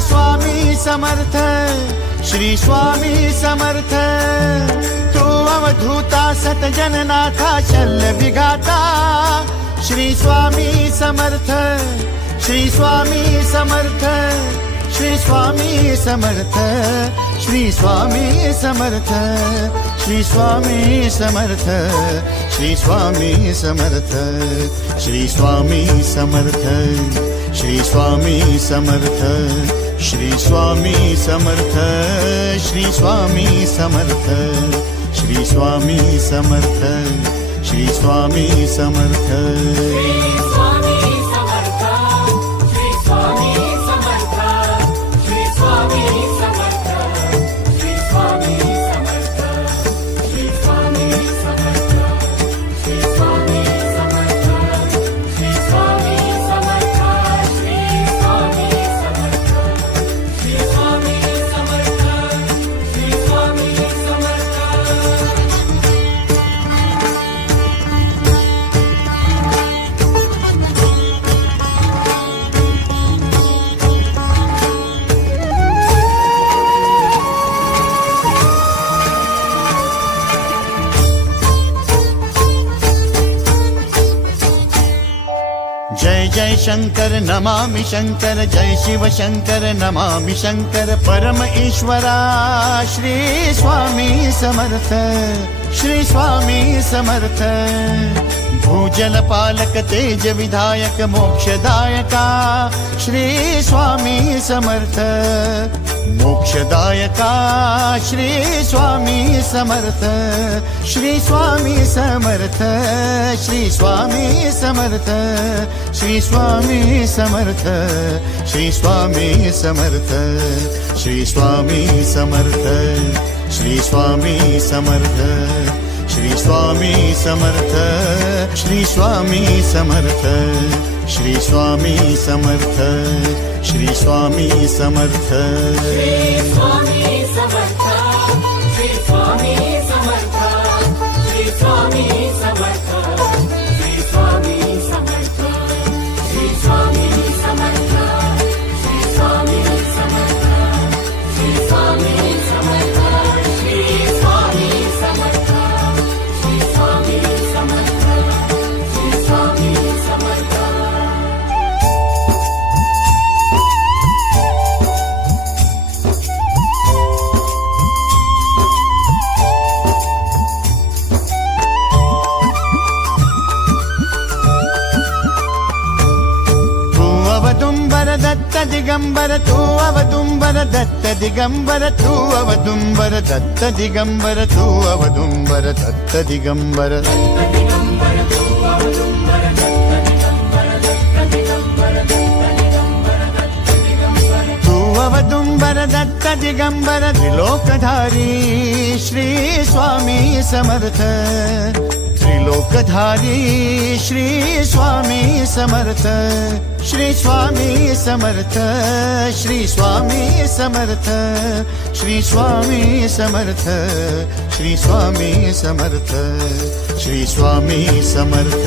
स्वामी समर्थ, श्री स्वामी समर्थ। तू अवधूता सतजननाथा शल्य विघाता, श्री स्वामी समर्थ, श्री स्वामी समर्थ, श्री स्वामी समर्थ, श्री स्वामी समर्थ, श्री स्वामी समर्थ, श्री स्वामी समर्थ, श्री स्वामी समर्थ, श्री स्वामी समर्थ, श्री स्वामी समर्थ, श्री स्वामी समर्थ, श्री स्वामी समर्थ, श्री स्वामी समर्थ। जय जय शंकर नमामि शंकर, जय शिव शंकर नमामि शंकर। परम ईश्वरा श्री स्वामी समर्थ, श्री स्वामी समर्थ। भूजल पालक तेज विधायक मोक्षदायका, श्री स्वामी समर्थ। मोक्षदायका श्री स्वामी समर्थ, श्री स्वामी समर्थ, श्री स्वामी समर्थ, श्री स्वामी समर्थ, श्री स्वामी समर्थ, श्री स्वामी समर्थ, श्री स्वामी समर्थ, श्री स्वामी समर्थ, श्री स्वामी समर्थ, श्री स्वामी समर्थ, श्री स्वामी समर्थ। श्री स्वामी समर्थ, श्री स्वामी समर्थ, श्री स्वामी समर्थ, श्री स्वामी समर्थ, श्री स्वामी समर्थ, श्री स्वामी समर्थ, श्री स्वामी समर्थ, श्री स्वामी समर्थ, श्री स्वामी समर्थ, श्री स्वामी समर्थ। अवदुंबर दत्त दिगंबर, तू अवदुंबर दत्त दिगंबर, तू अवदुंबर दत्त दिगंबर, तू अवदुंबर दत्त दिगंबर। तू अवदुंबर दत्त दिगंबर, त्रिलोकधारी श्री स्वामी समर्थ। त्रिलोकधारी श्री स्वामी समर्थ, श्री स्वामी समर्थ, श्री स्वामी समर्थ, श्री स्वामी समर्थ, श्री स्वामी समर्थ, श्री स्वामी समर्थ,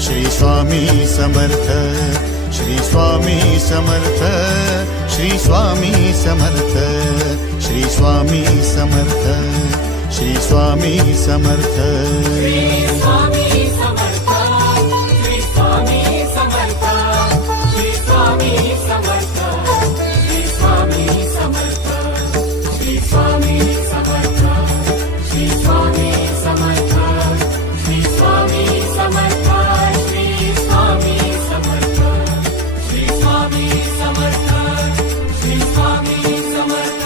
श्री स्वामी समर्थ, श्री स्वामी समर्थ, श्री स्वामी समर्थ, श्री स्वामी समर्थ, श्री स्वामी समर्थ। श्री स्वामी समर्थ, श्री स्वामी समर्थ, श्री स्वामी समर्थ, श्री स्वामी समर्थ, श्री स्वामी समर्थ, श्री स्वामी समर्थ, श्री स्वामी समर्थ, श्री स्वामी समर्थ, श्री स्वामी समर्थ, श्री स्वामी समर्थ।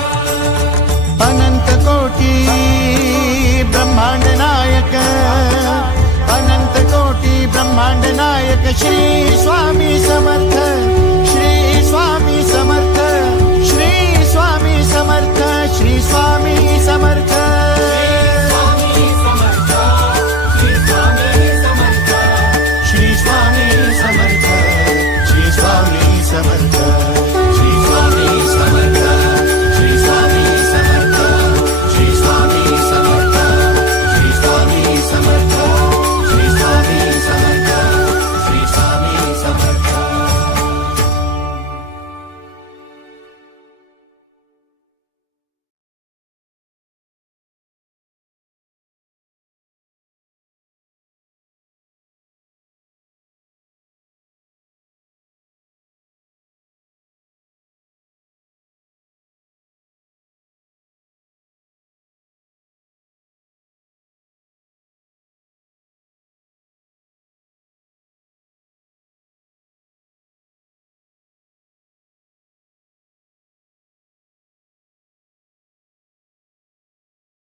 अनंत कोटी ब्रह्मांड नायक, अनंत कोटी ब्रह्मांड नायक श्री स्वामी समर्थ।